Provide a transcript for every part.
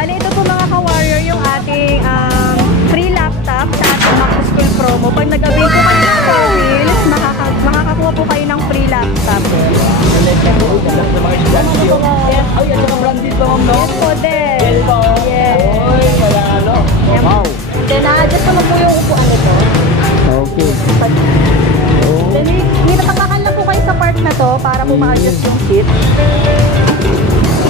Bali, ito po mga ka-warrior yung ating free laptop sa ating Back to School promo. Pag nag-avail po kayo ng profile, makakakuha po kayo ng free laptop. Yes. Ay, yan mga branded ba, ma'am, no? Yes po din. Yes po. Yes. Oy, wala ano. Wow. Then, na-adjust naman po yung upuan nito. Okay. Then, nitatapakan lang po kayo sa part na to para po ma-adjust yung seat.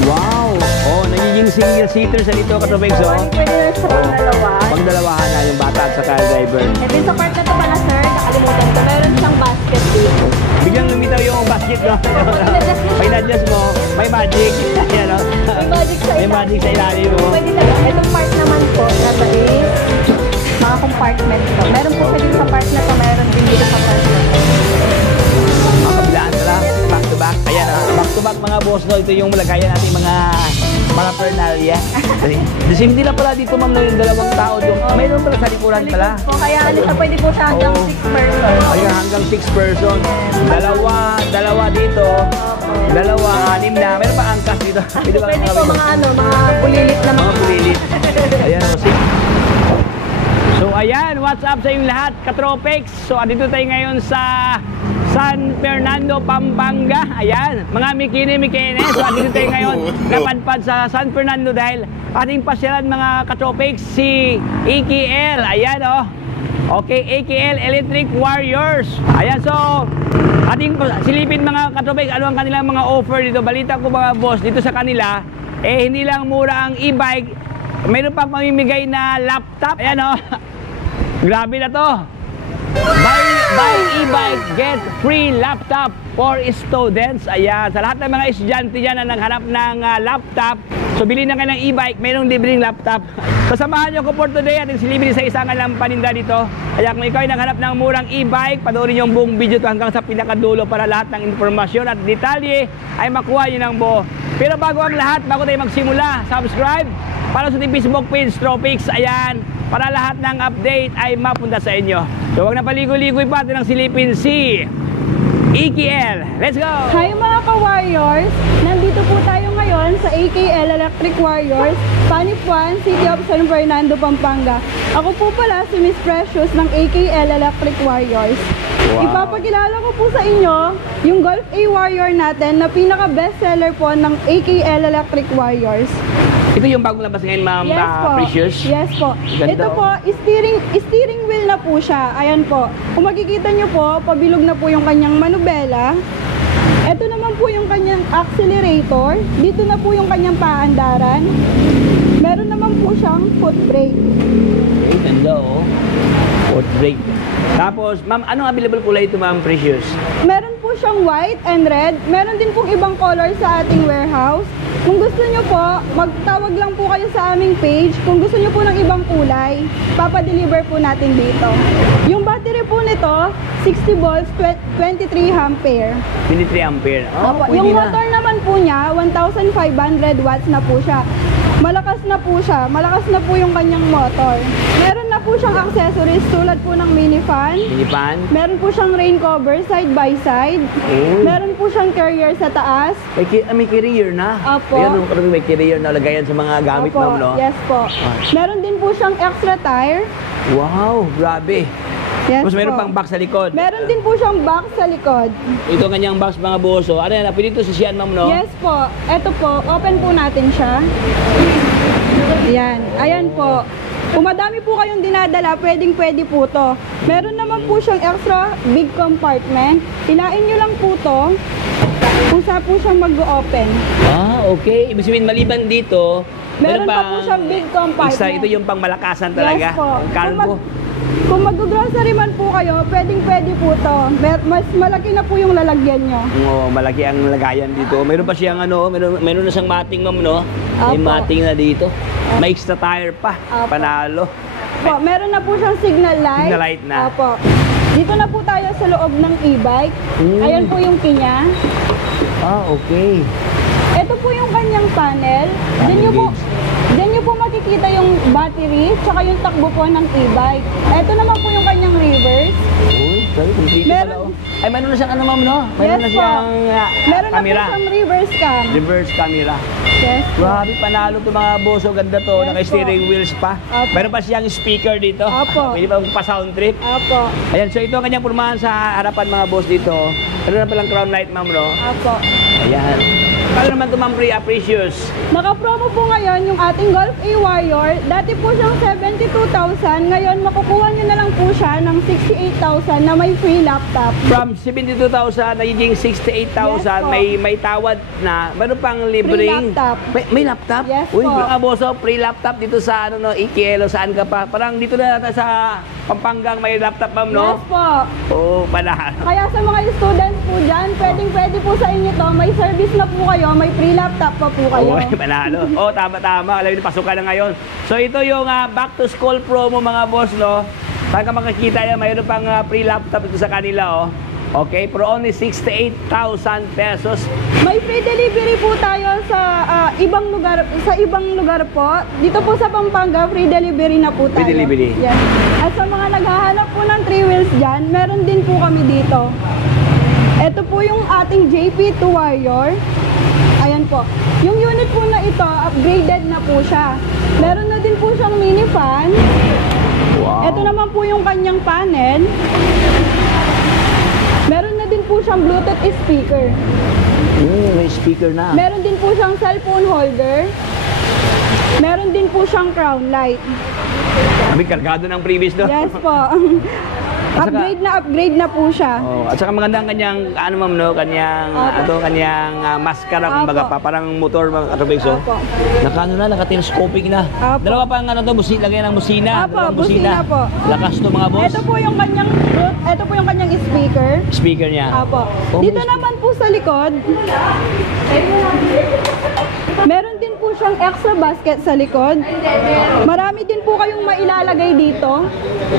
Wow. Oh, nagiging single seater sa dito, Katropix, oh. Pwede na sa pang-dalawa. Pang-dalawahan na yung bata at saka driver. And then sa part na to pala, sir, nakalimutan ko, meron siyang basket dito. Biglang lumitaw yung basket, no? Pag in-adjust mo, may magic. Ayan, no? May magic sa May magic sa ilalim mo. Pwede na. Itong part naman po, na ba is mga compartment po. Meron po pwede sa part na to, meron din dito sa part na to. Mga kabilaan pala, back to back. Ayan, back to back mga boss, no? Ito yung lagayan natin mga paraphernalia. Kasi hindi na pala dito, ma'am, na yung dalawang tao doon. Mayroon pala sa likuran pala. Po, kaya pwede po siya hanggang 6 person. Ayan, hanggang 6 person. Dalawa dito. Dalawa, 6 na. Meron pa angkas dito. Pwede po mga bulilit na mga bulilit. Ayan, so ayan, what's up sa inyong lahat, Katropix? So andito tayo ngayon sa San Fernando, Pampanga. Ayan, mga mikini. So andito tayo ngayon napadpad sa San Fernando dahil ating pasyalan mga Katropix si AKL. Ayan, oh. Okay, AKL Electric Warriors. Ayan, so ating silipin mga Katropix, ano ang kanilang mga offer dito. Balita ko mga boss, dito sa kanila, hindi lang mura ang e-bike, mayroon pang mamimigay na laptop. Ayan, oh. Grabe na to. Buy e-bike, get free laptop for students. Ayan, sa lahat ng mga estudyante dyan na naghanap ng laptop, so bilhin na kayo ng e-bike, mayroong libreng laptop. So samahan nyo ko for today at silipin sa isang alang paninda dito. Kaya kung ikaw ay naghanap ng murang e-bike, panoorin yung buong video to hanggang sa pinakadulo para lahat ng informasyon at detalye ay makuha nyo ng buo. Pero bago ang lahat, bago tayo magsimula, subscribe para sa ating Facebook page, Tropix. Ayan, para lahat ng update ay mapunta sa inyo. So wag na paligoy-ligoy pa, atin ang silipin si AKL. Let's go! Hi mga ka-warriors! Nandito po tayo ngayon sa AKL Electric Warriors, Panipuan, City of San Fernando, Pampanga. Ako po pala si Miss Precious ng AKL Electric Warriors. Wow. Ipapakilala ko po sa inyo yung Golf A Warrior natin na pinaka-bestseller po ng AKL Electric Warriors. Ito yung bagong labas ngayon, ma'am, Precious? Yes po. Ganda, ito po, steering wheel na po siya. Ayan po. Kung makikita nyo po, pabilog na po yung kanyang manubela. Ito naman po yung kanyang accelerator. Dito na po yung kanyang paandaran. Meron naman po siyang foot brake. Ay, ganda, oh. Foot brake. Tapos, ma'am, anong available kulay ito, ma'am, Precious? Meron po siyang white and red. Meron din pong ibang color sa ating warehouse. Kung gusto nyo po, magtawag lang po kayo sa aming page. Kung gusto nyo po ng ibang kulay, papadeliver po natin dito. Yung battery po nito, 60 volts, 23 ampere. 23 ampere. Oh, yung motor naman po niya, 1,500 watts na po siya. Malakas na po siya. Malakas na po yung kanyang motor. Meron na po siyang accessories tulad po ng mini fan. Mini fan? Meron po siyang rain cover side by side. Oh. Meron po siyang carrier sa taas. May carrier na. Opo. Ayan, may carrier na lagayan sa mga gamit, Opo, ma'am, no? yes po. Meron din po siyang extra tire. Wow, grabe. Yes Tapos meron po. pang box sa likod. Meron din po siyang box sa likod. Ito kanyang box, mga boso. Ano yan? Pwede ito sisiyan, ma'am, no? Yes po. Ito po, open po natin siya. Yan. Ayan po. Kung madami po kayong dinadala, pwedeng-pwede po to. Meron naman po siyang extra big compartment. Hilain nyo lang po to. Kung saan po siyang mag-open. Ah, okay. Ibig sabihin, maliban dito, Meron pa po siyang big compartment. Isa, ito yung pang malakasan talaga. Yes po. Ang cargo. Kung mag-grocery man po kayo, pwedeng-pwede po to. Mas malaki na po yung lalagyan nyo. Oo, malaki ang lagayan dito. Meron pa siyang ano, meron na siyang mating, ma'am, no? May Opo. mating na dito. May extra tire pa. Opo. Panalo. Po, meron na po siyang signal light. Signal light na. Opo. Dito na po tayo sa loob ng e-bike. Ayan po yung kinya. Ah, okay. Ito po yung kanyang panel. Diyan nyo po makikita makikita yung battery, tsaka yung takbo po ng e-bike. Ito naman po yung kanyang reverse. Uy, sorry, complete pala, oh. Ay, mayroon na siyang ano, ma'am, no? Mayroon na Yes po. siyang Meron camera. na po siyang reverse cam. Reverse camera. Yes po. Grabe, panalo to mga boss. Oh, ganda to. Yes Naka-steering po. wheels pa. Opo. Meron pa siyang speaker dito. Opo. Pwede pa sound trip. Apo. Ayan, so ito ang kanyang pormahan sa harapan mga boss dito. Meron na palang crown light, ma'am, no? Apo. Ayan. Paano naman ito, ma'am, Precious? Naka-promo po ngayon yung ating Golf A Warrior. Dati po siyang 72,000. Ngayon, makukuha nyo na lang po siya ng 68,000 na may free laptop. From 72,000, nagiging 68,000. Yes po. May tawad na. Meron pang libreng... laptop. May laptop? Yes Uy, po. mga boss, oh, free laptop dito sa ano, no, Ikielo, saan ka pa? Parang dito na natin sa Pampangang may laptop, ma'am, no? Yes po. Oo, pala. Kaya sa mga students po dyan, pwede po sa inyo to. May service na po kayo, may free laptop pa po kayo. Oo, panalo. Oo, tama. Alam niyo, pasukan na ngayon. So, ito yung back to school promo, mga boss, no? Saan ka makikita yan? Mayroon pang free laptop ito sa kanila, oh. Okay, for only 68,000 pesos. May free delivery po tayo sa ibang lugar po. Dito po sa Pampanga, free delivery na po tayo. Free delivery. Yes. At sa mga naghahanap po ng 3 wheels dyan, meron din po kami dito. Ito po yung ating JP2 Warrior. Ayan po. Yung unit po na ito, upgraded na po siya. Meron na din po siyang mini fan. Wow. Ito naman po yung kanyang panel. Meron na din po siyang Bluetooth speaker. May speaker na. Meron din po siyang cellphone holder. Meron din po siyang crown light. Kami kargado ng previous, no? Yes po. saka- upgrade na po siya. Oh, at saka maganda ang kanyang, ano, ma'am, no? Kanyang maskara, kumbaga Opo. pa, parang motor, mga katubig, so. Opo. Naka-telescopic na. Opo. Dalawa pang ano to, lagyan ng busina. Opo, Dalawang busina po. Lakas to, mga boss. Ito po yung kanyang speaker. Speaker niya. Apo. Oh, Dito may- naman po sa likod, meron din po siyang extra basket sa likod. Marami din po kayong mailalagay dito.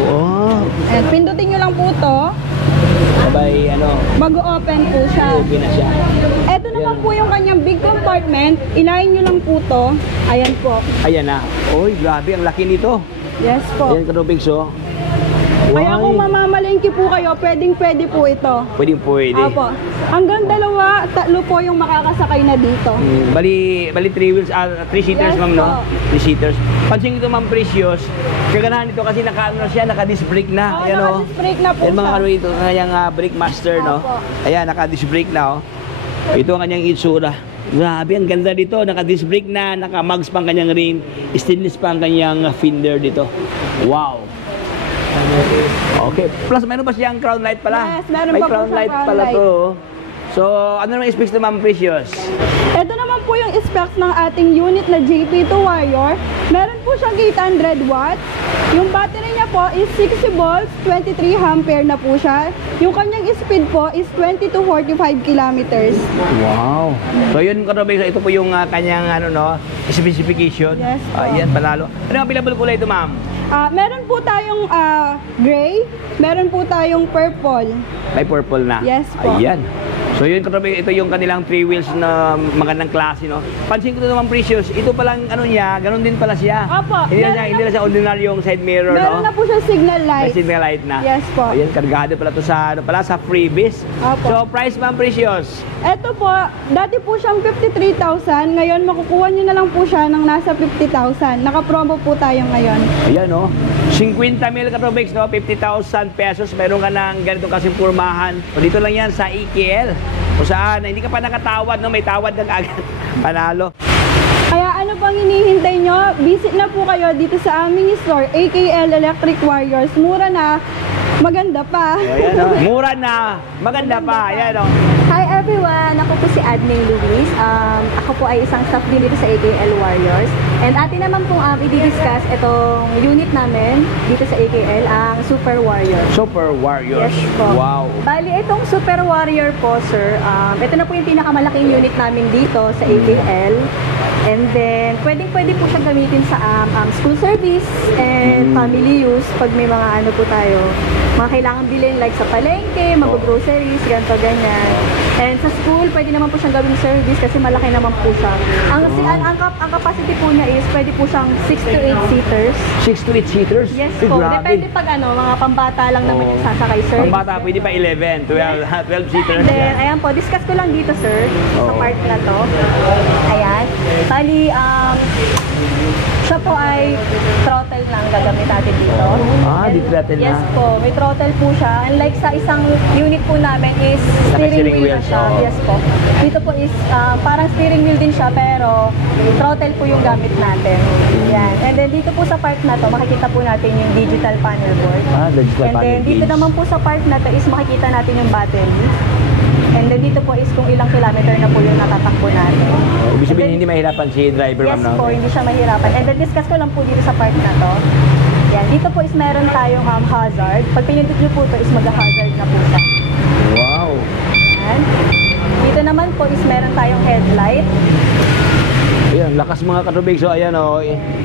Oh, Ayan, pindutin nyo lang po to. sabay, ano, Mag-open po siya. okay na siya. Ito naman po yung kanyang big compartment. Ilayin nyo lang po to. Ayan po. Ayan na. Uy, grabe, ang laki nito. Yes po. Ayan, katubig, so. Kaya kung mamamalengke po kayo, pwede po ito. Pwede. Apo. Hanggang tatlo po yung makakasakay na dito. Bali 3 wheels, 3 seaters, Yes, ma'am, no? po. 3 seaters. Pansin ko ito, ma'am, Precious. Kaganahan nito kasi naka-disc brake na. Oo, Ayan, oh. naka-disc brake na po Ayan, mga siya. kanyang ito, kanyang brake master, no? Opo. Ayan, naka-disc brake na, oh. Ito ang kanyang itsura. Grabe, ang ganda dito. Naka-disc brake na, naka-mugs pa ang kanyang rim, stainless pa ang kanyang fender dito. Wow. Okay. Plus, meron pa siyang crown light pala. Yes, meron May pa po crown siyang light crown pala light. to. oh. So, ano naman specs na, ma'am, Precious? Ito naman po yung specs ng ating unit na JP2 Warrior. Meron po siyang 800 watts. Yung battery niya po is 60 volts, 23 ampere na po siya. Yung kanyang speed po is 20 to 45 kilometers. Wow. So yun, Karobek, ito po yung kanyang specification. Yes po. Ayan, panalo. Ano ang available kulay ito, ma'am? Meron po tayong gray, meron po tayong purple. May purple na. Yes po. Ayan. So yun, Karobek, ito yung kanilang 3 wheels na magandang klase, no? Pansin ko ito naman, Precious, ito palang ano niya, ganun din pala siya. Opo. Hindi na siya ordinaryong side mirror, Meron no? na po siya signal May light. signal light na. Yes po. Ayan, kargado pala to sa, sa freebies. Opo. So, price, ma'am, Precious? Ito po, dati po siyang 53,000. Ngayon, makukuha nyo na lang po siya ng nasa 50,000. Naka-promo po tayo ngayon. Ayan, no? 50 mil Katrobex, no? 50,000 pesos. Meron ka ng ganito kasing purmahan. O dito lang yan sa EKL. O saan, hindi ka pa nakatawad, no? May tawad na agad. Panalo. Kaya ano pang hinihintay nyo? Visit na po kayo dito sa aming store, AKL Electric Warriors. Mura na, maganda pa. O, ayan, no? Mura na, maganda pa. Ayan, no? Hi everyone! Ako po si Admin Luis. Ako po ay isang staff din dito sa AKL Warriors. And atin naman pong i-discuss itong unit namin dito sa AKL, ang Super Warrior. Super Warriors. Yes po. Wow. Bali, itong Super Warrior po, sir, ito na po yung pinakamalaking unit namin dito sa AKL. And then, pwede po siyang gamitin sa school service and family use pag may mga ano po tayo, mga kailangan bilhin like sa palengke, mag-groceries, ganito, ganyan. And sa school, pwede naman po siyang gawing service kasi malaki naman po siya. Ang capacity po niya is pwede po siyang 6 to 8 seaters. 6 to 8 seaters? Yes Ay, po. grabe. Depende pag mga pambata lang naman yung sasakay, sir. Pambata, pwede pa 11, 12 seaters. Then, ayan po, discuss ko lang dito, sir, sa Oo. part na to. Ayan. Bali, siya po ay throttle lang gagamit natin dito. Di throttle na. Yes po, may throttle po siya. Unlike sa isang unit po namin is steering wheel na siya. oo. Yes po. Dito po is parang steering wheel din siya pero throttle po yung gamit natin. Yan. And then dito po sa part na to, makikita po natin yung digital panel board. Digital And panel then dito gauge. naman po sa part na to is makikita natin yung battery. And then dito po is kung ilang kilometer na po yung natatakbo natin. Ibig sabihin, hindi mahirapan si driver, Yes ma'am, po, no? hindi siya mahirapan. And then discuss ko lang po dito sa part na to. Yan, dito po is meron tayong hazard. Pag pinindot nyo po to is mag-hazard na po siya. Wow. Yan. Dito naman po is meron tayong headlight. Ayan, lakas mga katubig. So, ayan,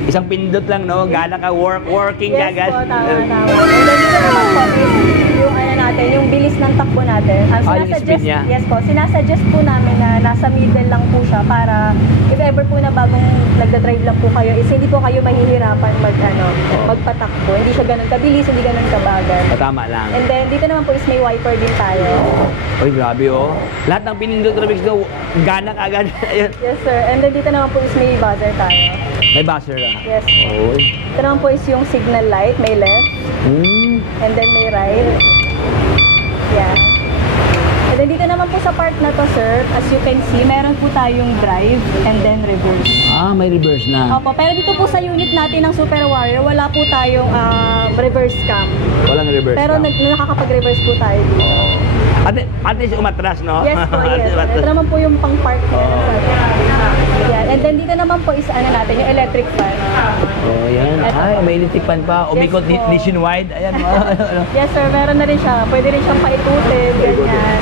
isang pindot lang, no? Gana ka, working Yes kagad. po, tama. And then dito naman po is yung natin, yung bilis ng takbo natin. Yung speed niya? Yes po, sinasuggest po namin na nasa middle lang po siya para if ever po na bagong nagda-drive lang po kayo, is hindi po kayo mahihirapan magpatakbo. Hindi siya ganun kabilis, hindi ganun kabagal. Tama lang. And then dito naman po is may wiper din tayo. Uy, grabe, oh. Lahat ng pinindot traffic daw, gana kagad. Ayan. Yes sir. And then dito naman po is may buzzer tayo. May buzzer na. Yes po. Uy. Ito naman po is yung signal light, may left, and then may right. Yan. And then dito naman po sa part na to, sir, as you can see, meron po tayong drive and then reverse. May reverse na. Opo, pero dito po sa unit natin ng Super Warrior, wala po tayong reverse cam. Walang reverse Pero na. nakakapag-reverse po tayo dito. At least umatras, no? Yes po, yes. Ito naman po yung pang-park niya. Yan. And then dito naman po is natin, yung electric fan. Yan. Eto. May electric fan pa. Umikot Yes po. nationwide. Ayan, Yes sir, meron na rin siya. Pwede rin siyang paikutin, ganyan.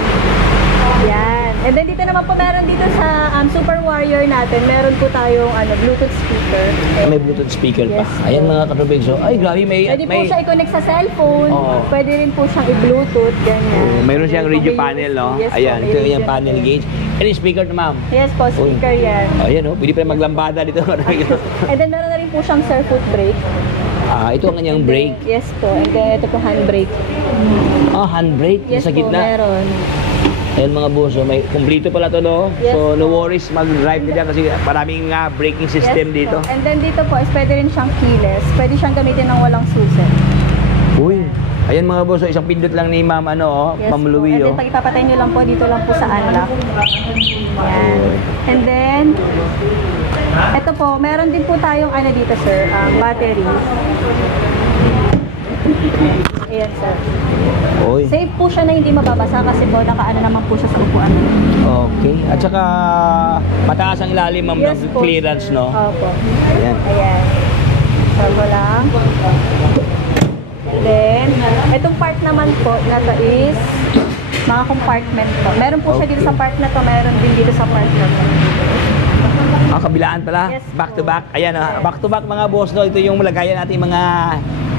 Yan. And then dito naman po meron dito sa Super Warrior natin, meron po tayong Bluetooth speaker. May Bluetooth speaker pa. Yes po. Ayan mga katubig. So, ay, grabe, Pwede po siya i-connect sa cellphone. Oo. Pwede rin po siyang i-Bluetooth, ganyan. Mayroon siyang Pwede radio po may panel, USB. no? Yes po, Ayan, may ito radio yung panel panel. gauge. And yung speaker na, ma'am. Yes po, speaker yan. Ayan, pwede pa maglambada dito. And then meron na rin po siyang sir foot brake. Ito ang kanyang brake. Yes po. And then ito po handbrake. Handbrake. Yes sa po, gitna. meron. Ayan mga boss, may kumplito pala to, no? Yes So, no po. worries, mag-drive nila kasi maraming braking system Yes dito. po. And then dito po is pwede rin siyang keyless. Pwede siyang gamitin ng walang susi. Uy, ayan mga boss, isang pindot lang ni Ma'am, Yes Ma'am po. Louie, And then pag ipapatay nyo lang po, dito lang po sa unlock. Yan. And then, ito po, meron din po tayong dito sir, battery. Ayan sir. Uy, Safe po siya na hindi mababasa kasi po nakaano naman po siya sa upuan. okay. At saka, mataas ang ilalim, Ma'am, Yes ng po, clearance, sir. no? Opo. Ayan. Ayan. Sago lang. Then, itong part naman po na to is mga compartment po. Meron po siya dito sa part na to, meron din dito sa part na to. Kabilaan pala. Yes Back po. to back. Ayan, back to back mga boss, no? Ito yung lagayan natin mga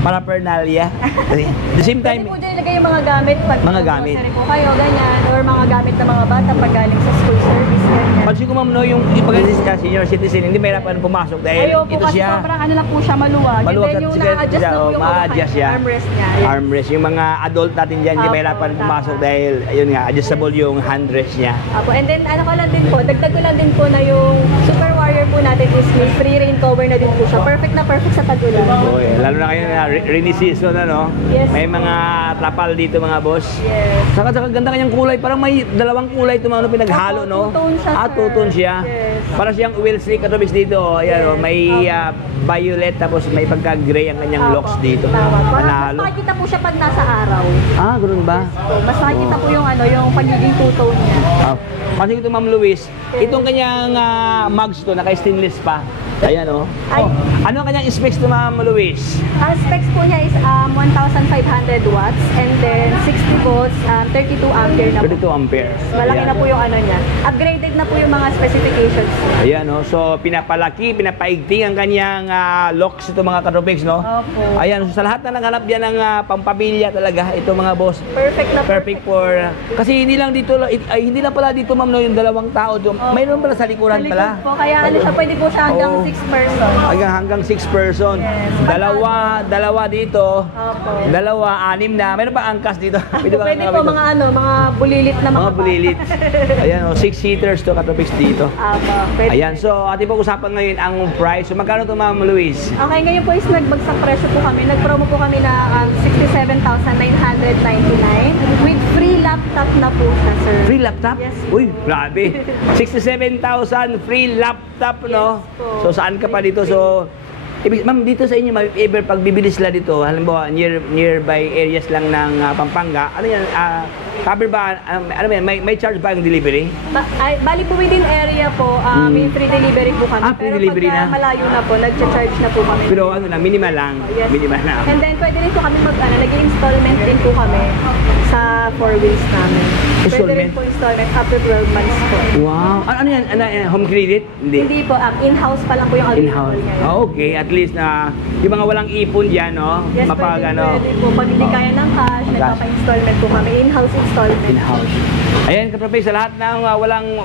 paraphernalia. At the same Pwede time, po dyan ilagay yung mga gamit pag Mga gamit. grocery po kayo, ganyan. Or mga gamit ng mga bata pag galing sa school service, ganyan. pansin ko, Ma'am, no, yung pag senior citizen, hindi mahirapan pumasok dahil Ayaw po ito kasi siya. sobrang lang po siya maluwag. Maluwag And then at yung sige, na-adjust siya, na po yung ma-adjust siya. armrest niya. Ayan. Armrest. Yung mga adult natin dyan, hindi Apo, mahirapan tama. pumasok dahil, ayun nga, adjustable yung handrest niya. Apo. And then ko lang din po, dagdag ko lang din po na yung Super Warrior po natin is may free rain cover na din po siya. Perfect na perfect sa tag-ulan. Okay. Lalo na ngayon na rainy season, ano? Yes. May mga trapal dito, mga boss. Yes. Saka ganda kanyang kulay. Parang may dalawang kulay ito, mga pinaghalo, Opo, no? two-tone siya, sir. Two-tone siya. Yes. Para siyang wheel streak katubis dito. Oh. Ayan, Yes. oh. May violet, tapos may pagka-gray ang kanyang Apo. locks dito. Tama. Mas Panalo. makikita po siya pag nasa araw. Ganun ba? Mas makikita po yung yung pagiging two-tone niya. Kasi ito, Ma'am Luis, itong kanyang mugs to, naka stainless pa. Ayan, oh. Ay. Oh. Ano ang kanyang specs to Ma'am Luis? Ang specs po niya is 1,500 watts and then 60 volts, 32 ampere na po. 32 ampere. Malaki Ayan. na po yung ano niya. Upgraded na po yung mga specifications. Ayan, no? So, pinapalaki, pinapaigting ang kanyang locks ito mga katropics, no? Opo. Ayan, so sa lahat na naghanap yan ng pampamilya talaga, ito mga boss. Perfect na Perfect for... kasi hindi lang dito, hindi lang pala dito, ma'am, no, yung dalawang tao. Mayroon pala sa likuran Sa likod pala. po, kaya ano siya, pwede po siya hanggang Oo. 6 person. Hanggang 6 person. Yes. Dalawa dito. Opo. Dalawa, 6 na. Meron pa angkas dito. Pwede po mga ano, mga bulilit na mga bata. bulilit. Ayan, 6-seaters to katropics dito. Opo, pwede. Ayan, so ating pag-usapan ngayon ang price. So magkano to Ma'am Luis? Okay, ngayon po is nagbagsak presyo po kami. Nag-promo po kami na 67,999 with free laptop na po siya, sir. Free laptop? Yes. Uy, grabe. 67,000 free laptop, no? Yes po. So saan ka pa dito? So ma'am, dito sa inyo, if ever pag bibili sila dito, halimbawa nearby areas lang ng Pampanga, ano yan, cover ba, ano ba yan, may charge ba ang delivery? Bali po within area po, may free delivery po kami. Free delivery Pero na? pag malayo na po, nag-charge na po kami. Pero ano lang, minimal lang. Yes. Minimal na. And then pwede rin po kami nag-installment din po kami sa 4 wheels namin. Pwede rin Installment? po installment up to 12 months po. Wow. Ano yan? Home credit? Hindi. Hindi po, in-house pa lang po yung available In-house. ngayon. Okay, at least na yung mga walang ipon diyan, no? Yes, Mapag pwede, ano. pwede po. Pag hindi kaya ng cash, nagpapa-installment po kami. In-house installment. In-house. Ayan, katropi, sa lahat ng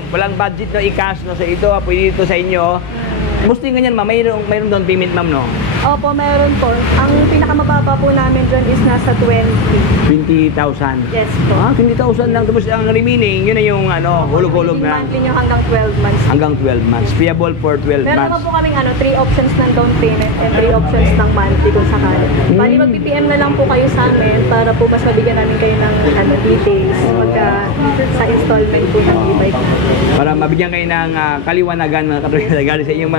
walang budget no i-cash, no? So ito, pwede ito sa inyo. Mostly ganyan, ma'am. Mayroon doon payment, ma'am, no? Opo, meron po. Ang pinakamababa po namin dyan is nasa 20. 20,000. Yes po. 20,000 lang. Tapos ang remaining, yun na yung hulog-hulog na. Monthly nyo hanggang 12 months. Hanggang 12 months. Payable for 12 Meron naman months. po kaming 3 options ng down payment and 3 options ng monthly kung sakali. Bali, mag-PPM na lang po kayo sa amin para po mas mabigyan namin kayo ng details sa installment po ng e-bike natin. Para mabigyan kayo ng kaliwanagan mga katropi sa inyong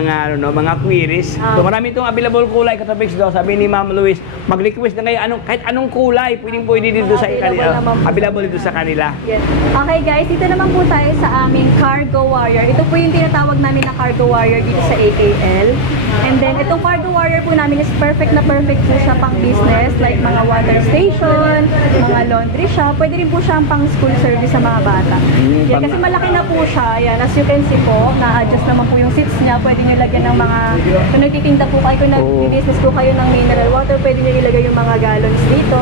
mga queries. So marami itong available kulay katropics daw. Sabi ni Ma'am Luis, mag-request na kayo kahit anong kulay pwede dito sa kanila. Available dito sa kanila. Yes. Okay guys, dito naman po tayo sa aming Cargo Warrior. Ito po yung tinatawag namin na Cargo Warrior dito sa AKL. And then itong Cargo Warrior po namin is perfect na perfect po siya pang business like mga water station, mga laundry shop. Pwede rin po siyang pang school service sa mga bata. Yan, kasi malaki na po siya. Yan, as you can see po, na-adjust naman po yung seats niya. Pwede nyo lagyan ng mga, kung nagtitinda po kayo, kung nag-business po kayo ng mineral water, pwede nyo ilagay yung mga gallons dito.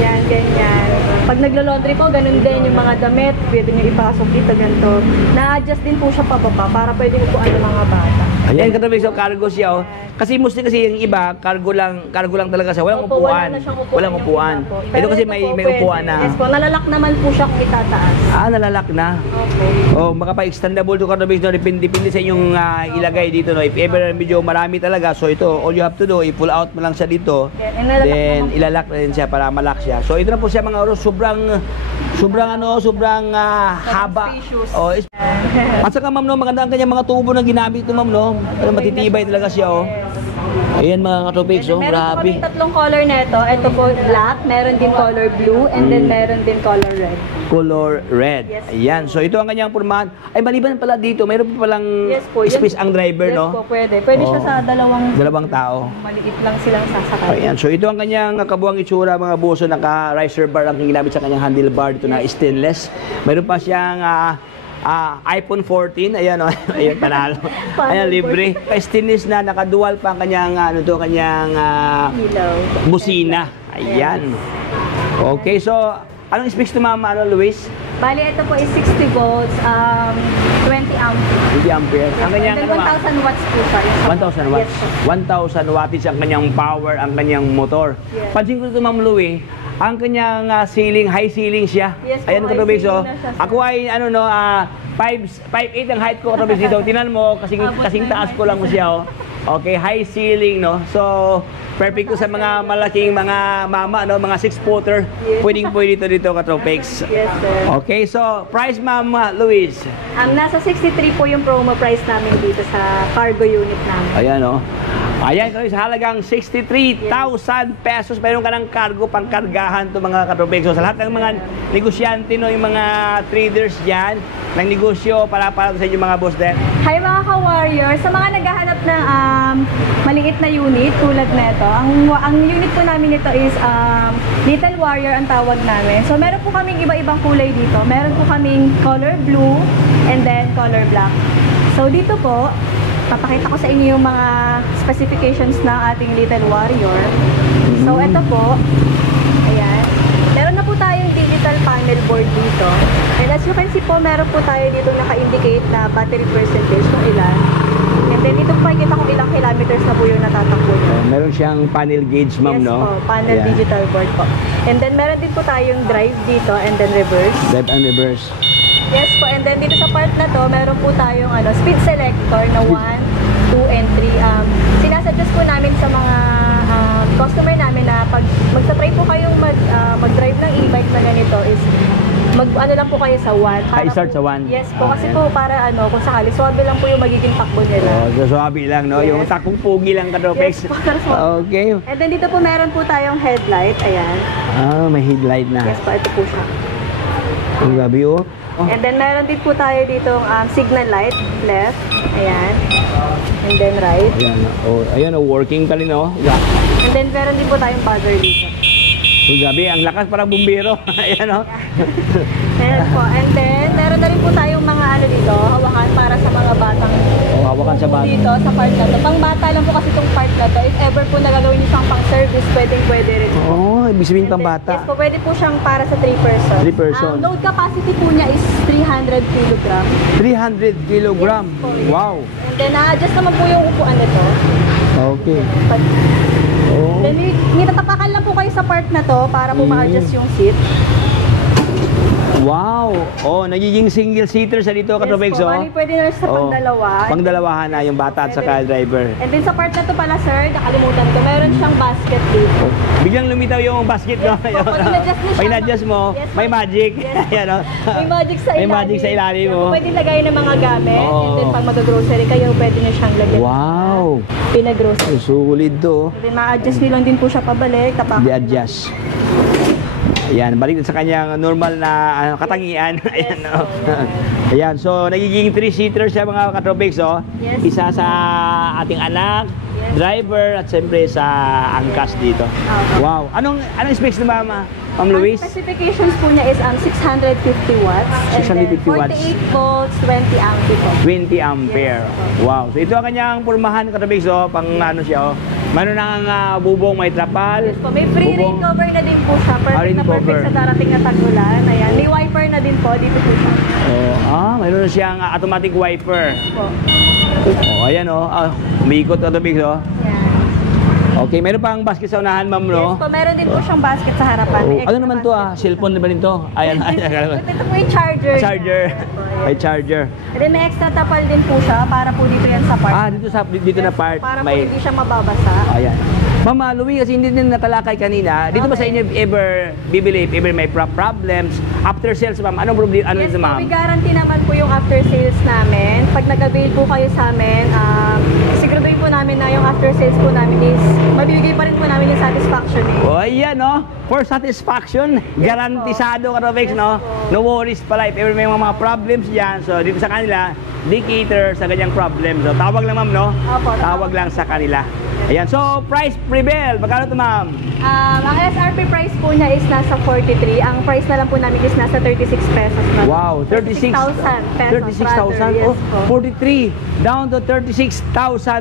Yan, ganyan. Pag naglo-laundry po, ganun din yung mga damit, pwede nyo ipasok dito, ganito. Na-adjust din po siya pababa para pwede mo po ano mga bata. Ayan katropi, so cargo siya. Kasi mostly kasi yung iba, cargo lang talaga siya. Walang Opo, upuan. wala na siyang upuan. Walang upuan. Yung iba po. Ito Pero kasi ito may po, upuan pwede. na. Yes po, nalalak naman po siya kung itataas. Nalalak na. Okay. Oh, makapa-extendable to katropi, no? Depende sa inyong ilagay dito, no? If ever medyo marami talaga, so ito, all you have to do, i-pull out mo lang siya dito. Yeah, and nalalak Then, naman po. ilalak na rin siya para malak siya. So, ito na po siya mga oros, sobrang haba. Spacious. Oh, at saka ma'am, no, maganda ang kanyang mga tubo na ginamit ito, ma'am, no? Matitibay talaga siya, oh. Ayan mga katropics, oh, Meron po grabe. kami tatlong color nito. Ito po black, meron din color blue, and then meron din color red. Color red. Yes. Ayan, so ito ang kanyang pormahan. Ay, maliban pala dito, mayroon pa palang Yes po. space ang driver, Yes no? po, pwede. Pwede siya Oh. sa dalawang Tao. maliit lang silang sasakay. Ayan, so ito ang kanyang kabuang itsura mga buso, naka-riser bar ang ginamit sa kanyang handlebar dito na stainless. Mayroon pa siyang iPhone 14, ayan o, ayan panalo. Ayan, libre. Stainless na, naka-dual pa ang kanyang, kanyang Ilaw. busina. Ayan. Okay, so, anong specs to Ma'am Luis? Bali, ito po is 60 volts, 20 amp. 20 ampere. Ang kanyang, And then 1,000 watts po siya. 1,000 watts. Yes po. 1,000 wattage ang kanyang power, ang kanyang motor. Yes. Pansin ko ito, Ma'am Louie, ang kanyang ceiling, high ceiling siya. Yes po, Ayan, high katrobis, ceiling oh. na siya, sir. Ako ay, 5'8 ang height ko, katrobis dito. Tinan mo, kasing taas ko lang mo siya, oh. Okay, high ceiling, no? So, perfect to sa mga malaking mga mama, no? Mga 6-footer. Yes. Pwede dito, katropics. Yes, sir. Okay, so, price, Ma'am Luis. Nasa 63 po yung promo price namin dito sa cargo unit namin. Ayan, oh. Ayan, so sa halagang 63,000 pesos, mayroon ka ng cargo, pangkargahan to mga katropik. So sa lahat ng mga negosyante, no, yung mga traders dyan, ng negosyo, para sa inyo mga boss din. Hi mga ka-warrior! Sa mga naghahanap ng maliit na unit tulad nito, ang unit po namin nito is Little Warrior ang tawag namin. So meron po kaming iba-ibang kulay dito. Meron po kaming color blue and then color black. So dito po, papakita ko sa inyo yung mga specifications ng ating Little Warrior. So ito po, ayan. Meron na po tayong digital panel board dito. And as you can see po, meron po tayo dito naka-indicate na battery percentage kung ilan. And then dito po makikita kung ilang kilometers na po yung natatakbo niya. Meron siyang panel gauge, ma'am, Yes no? po, panel Ayan. digital board po. And then meron din po tayong drive dito and then reverse. Left and reverse. Yes po, and then dito sa part na to, meron po tayong speed selector na 1, 2, and 3. Sinasuggest po namin sa mga customer namin na pag magsa-try po kayong mag-drive ng e-bike na ganito is lang po kayo sa 1. I-start sa 1? Yes po, kasi po para kung sakali, swabe lang po yung magiging takbo nila. So swabe lang, no? Yes. Yung takong pugi lang, katropex. Yes po, swabe. Okay. And then dito po meron po tayong headlight, ayan. Ah, may headlight na. Yes po, ito po siya. Ang gabi, oh. And then meron din po tayo dito signal light, left, ayan. And then right. Ayan, working pa rin, oh. Yeah. And then meron din po tayong buzzer dito. Ang gabi, ang lakas parang bumbero. Ayan, oh. Ayan po. And then meron na rin po tayong mga dito, hawakan para sa mga batang Oh, hawakan sa bata. dito sa part na to. Pang bata lang po kasi itong part na to. If ever po nagagawin niyo siyang pang service, pwede rin po. Oh, ibig sabihin pang Yes bata. po, pwede po siyang para sa 3 person. 3 person. Ang load capacity po niya is 300 kg. 300 kilogram. Yes po, yes. Wow. And then na-adjust naman po yung upuan nito. Okay. Oh. Then nitatapakan lang po kayo sa part na to para po ma-adjust yung seat. Wow. Oh, nagiging single seater sa dito, katropex, Yes po, oh. bali pwede na sa pangdalawa. Pangdalawahan na yung bata at saka driver. And then sa part na to pala sir, nakalimutan ko, meron siyang basket dito. Biglang lumitaw yung basket, no? Yes po, pag in-adjust mo siya, Pag in-adjust mo, yes po. may magic. Yes po. Ayan, oh. May magic sa ilalim. May magic sa ilalim, Kaya oh. Pwede lagay ng mga gamit. Oo. And then pag mag-grocery kayo, pwede nyo siyang lagyan. Wow. Pinagrocery. Sulit to. And then ma-adjust nyo lang din po siya pabalik. Tapakan. I-adjust. Ayan, balik sa kanyang normal na katangian. Ayan, oh. Ayan, so nagiging 3-seater siya mga katropics, oh. Yes. Isa sa ating anak, Yes. driver, at siyempre sa angkas dito. Okay. Wow. Anong specs na Ma'am Ang Luis? specifications po niya is 650 watts. And 650 then watts. 48 volts, 20 ampere po. 20 ampere. Yes. Wow. So ito ang kanyang purmahan katropics, oh. Pang ano siya, oh. Mayroon ng bubong, may trapal. Yes po, may free rain bubong. cover na din po siya. Perfect Rain na perfect cover. sa darating na tag-ulan. Ayan, may wiper na din po. Dito po siya. Mayroon na siyang automatic wiper. Po. Oh, ayan, oh. Umiikot katropics, oh. Ayan. Okay, meron pang basket sa unahan, ma'am, no? Yes po, meron din po siyang basket sa harapan. Oh, May ano extra naman to, basket. Cellphone na ba rin to? Ayan, ayan. Ito po yung charger. Charger. Yes po, yes. May charger. And then may extra tapal din po siya para po dito yan sa part. Dito na part. Para po May, hindi siya mababasa. ayan. Mama, Louie, kasi hindi din natalakay kanina. Dito ba sa inyo if ever bibili, if ever may problems, after sales, ma'am, anong problem? Ano Yes ito, po, ma'am? may guarantee naman po yung after sales namin. Pag nag-avail po kayo sa amin, siguraduhin po namin na yung after sales po namin is mabibigay pa rin po namin yung satisfaction eh. Oh, ayan, no? For satisfaction, garantisado ka, Robex, Yes no? po. No worries pala. If ever may mga problems dyan, so dito sa kanila, they cater sa ganyang problem. So, tawag lang, ma'am, no? Opo, Tawag lang sa kanila. Ayan, so price prevail. Magkano ito, ma'am? Ang SRP price po niya is nasa 43. Ang price na lang po namin is nasa 36 pesos na. Wow, 36,000 pesos. 36,000? Yes Oh, po. 43 down to 36,000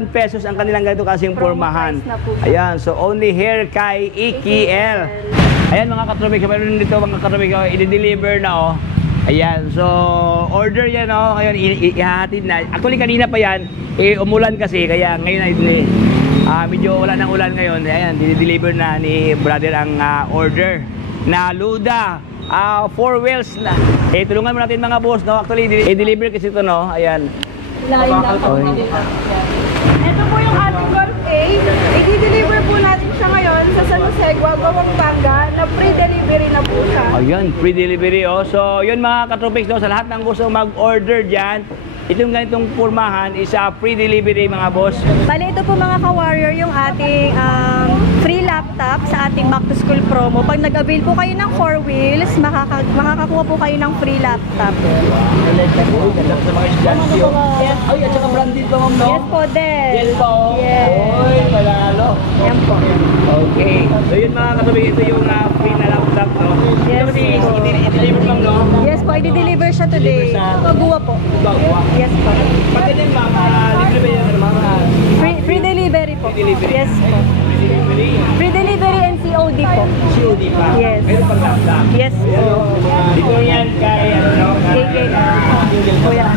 pesos ang kanilang ganito kasing Promo pormahan. price na po. Ayan, so only here kay EKL. Ayan mga katromik, meron dito mga katromik, i-deliver na, oh. Ayan, so order yan, oh. Ngayon ihahatid na. Actually kanina pa yan, umulan kasi, kaya ngayon ay medyo wala ng ulan ngayon. Ayan, deliver na ni brother ang order na Luda. 4 wheels na. Tulungan mo natin mga boss, no? Actually, i-deliver kasi ito, no? Ayan. Lain lang po. Okay. Ito po yung ating Golf A. I-deliver po natin siya ngayon sa San Jose, Guagua, Pampanga na free delivery na po siya. Ayan, free delivery, oh. So, yun mga katropics, no? Sa lahat ng gusto mag-order dyan, itong ganitong pormahan is free delivery mga boss. Bali, ito po mga ka-warrior yung ating free laptop sa ating back to school promo. Pag nag-avail po kayo ng 4 wheels, makakakuha po kayo ng free laptop. Ganda sa mga estudyante. Yes. Ay, at saka branded pa ma'am, no? Yes po, Del. Yes po. Yes. Oy, palalo. Yan po. Okay. So yun mga katabi, ito yung free na laptop, no? Yes Ito kasi po. i-deliver ma'am, no? Yes po, i-deliver siya today. Deliver sa- Pagbuwa po. Bagwa. Yes po. Pati din ma'am, libre ba yan? Mga Free delivery po. free delivery. Yes po. Free delivery. Free delivery and COD po. COD pa. Yes. Meron pang laptop. Yes po. Dito yan kay, ano, no? KKL. Kuya.